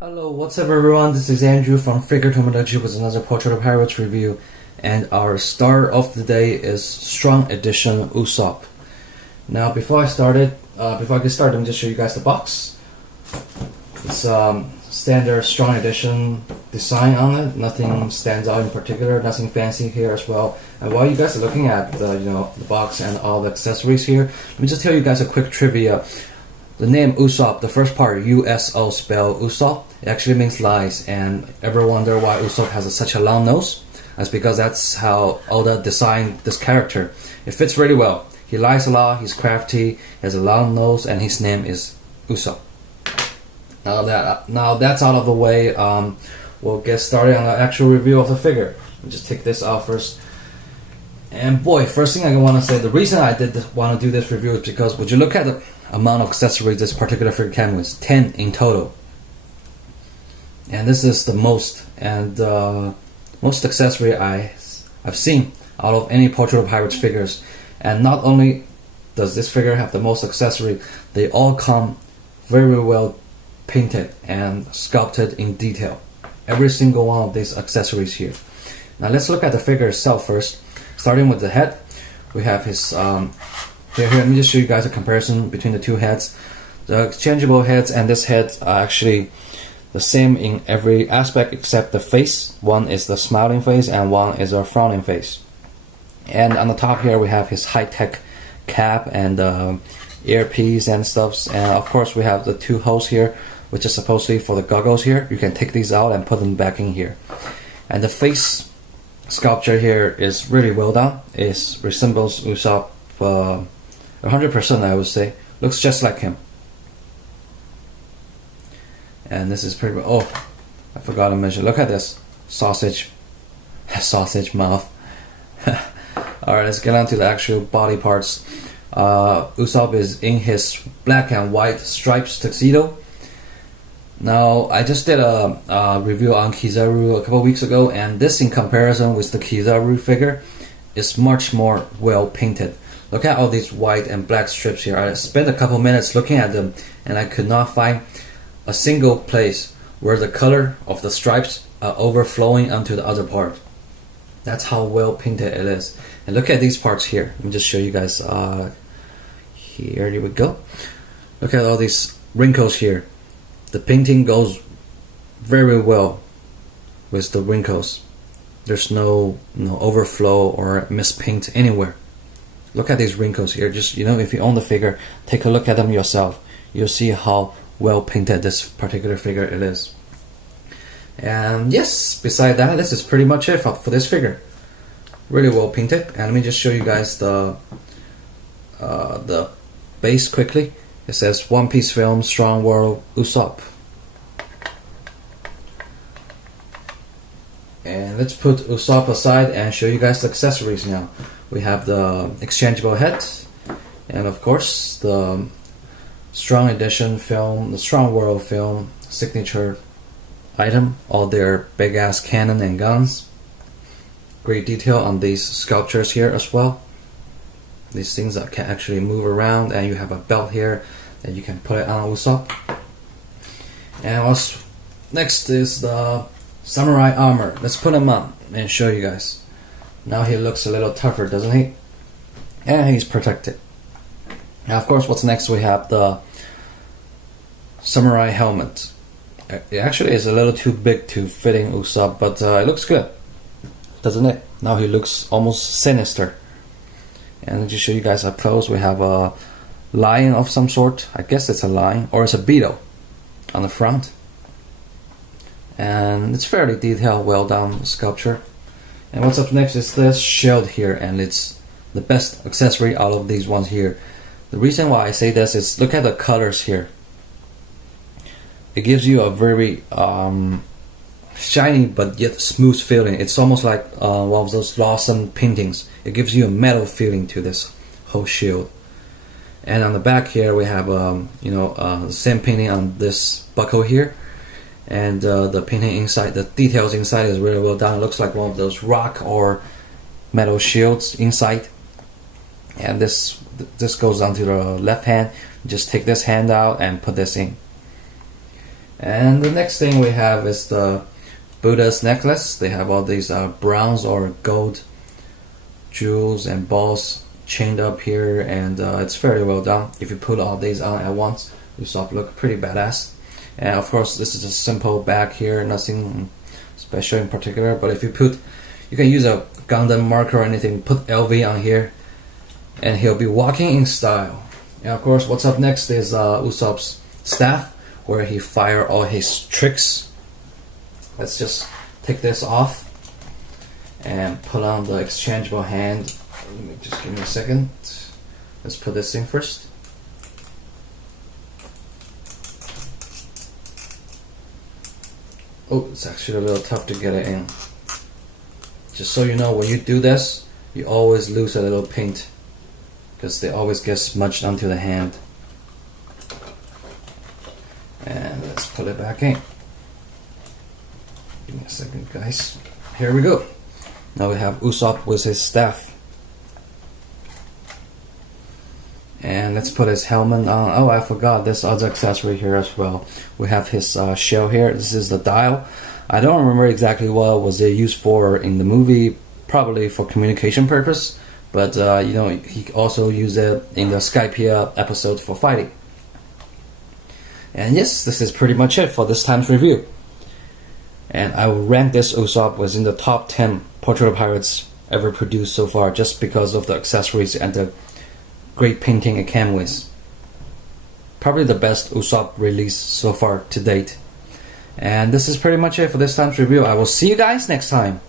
Hello, what's up everyone? This is Andrew from Figure Terminology with another Portrait of Pirates review, and our star of the day is Strong Edition Usopp. Now, before I get started, let me just show you guys the box. It's standard Strong Edition design on it. Nothing stands out in particular. Nothing fancy here as well. And while you guys are looking at the box and all the accessories here, let me just tell you guys a quick trivia. The name Usopp, the first part, U-S-O, spell Usopp, it actually means lies. And ever wonder why Usopp has such a long nose? That's because that's how Oda designed this character. It fits really well. He lies a lot, he's crafty, he has a long nose, and his name is Usopp. Now that's out of the way, we'll get started on the actual review of the figure. Let me just take this out first. And boy, first thing I want to say, the reason I want to do this review is because would you look at the amount of accessories this particular figure came with? 10 in total. And this is the most most accessory I've seen out of any Portrait of Pirates figures. And not only does this figure have the most accessory, they all come very well painted and sculpted in detail. Every single one of these accessories here. Now let's look at the figure itself first. Starting with the head, we have his here. Let me just show you guys a comparison between the two heads. The exchangeable heads and this head are actually the same in every aspect except the face. One is the smiling face and one is a frowning face. And on the top here we have his high-tech cap and earpiece and stuff. And of course we have the two holes here, which is supposedly for the goggles here. You can take these out and put them back in here. And the face sculpture here is really well done. It resembles Usopp 100%, I would say. Looks just like him. And this is pretty. Oh, I forgot to mention. Look at this sausage mouth. All right, let's get on to the actual body parts. Usopp is in his black and white stripes tuxedo. Now, I just did a review on Kizaru a couple weeks ago, and this, in comparison with the Kizaru figure, is much more well painted. Look at all these white and black strips here. I spent a couple minutes looking at them, and I could not find a single place where the color of the stripes are overflowing onto the other part. That's how well painted it is. And look at these parts here. Let me just show you guys. Here we go. Look at all these wrinkles here. The painting goes very well with the wrinkles. There's no overflow or mispaint anywhere. Look at these wrinkles here. Just if you own the figure, take a look at them yourself. You'll see how well painted this particular figure it is. And yes, beside that, this is pretty much it for this figure. Really well painted. And let me just show you guys the base quickly. It says One Piece Film, Strong World, Usopp. And let's put Usopp aside and show you guys the accessories now. We have the exchangeable head, and of course the Strong Edition film, the Strong World film signature item, all their big ass cannon and guns. Great detail on these sculptures here as well. These things that can actually move around, and you have a belt here that you can put it on Usopp. And what's next is the samurai armor. Let's put him on and show you guys. Now he looks a little tougher, doesn't he? And he's protected. Now, of course, what's next? We have the samurai helmet. It actually is a little too big to fit in Usopp, but it looks good, doesn't it? Now he looks almost sinister. And to show you guys up close, we have a lion of some sort. I guess it's a lion, or it's a beetle on the front. And it's fairly detailed, well done sculpture. And what's up next is this shield here, and it's the best accessory out of these ones here. The reason why I say this is look at the colors here. It gives you a very shiny but yet smooth feeling. It's almost like one of those Lawson paintings. It gives you a metal feeling to this whole shield. And on the back here we have the same painting on this buckle here, and the painting inside, the details inside is really well done. It looks like one of those rock or metal shields inside. And this goes down to the left hand. Just take this hand out and put this in. And the next thing we have is the Buddha's necklace. They have all these bronze or gold jewels and balls chained up here, and it's fairly well done. If you put all these on at once, Usopp look pretty badass. And of course, this is a simple bag here, nothing special in particular. But if you can use a Gundam marker or anything, put LV on here, and he'll be walking in style. And of course, what's up next is Usopp's staff, where he fire all his tricks. Let's just take this off and put on the exchangeable hand. Just give me a second. Let's put this in first. Oh, it's actually a little tough to get it in. Just so you know, when you do this, you always lose a little paint, because they always get smudged onto the hand. And let's put it back in. Give me a second, guys. Here we go. Now we have Usopp with his staff. And let's put his helmet on. Oh, I forgot this other accessory here as well. We have his shell here. This is the dial. I don't remember exactly what was it used for in the movie. Probably for communication purpose. But you know, he also used it in the Skypiea episode for fighting. And yes, this is pretty much it for this time's review. And I will rank this Usopp within the top 10 Portrait of Pirates ever produced so far, just because of the accessories and the great painting it came with. Probably the best Usopp release so far to date. And this is pretty much it for this time's review. I will see you guys next time.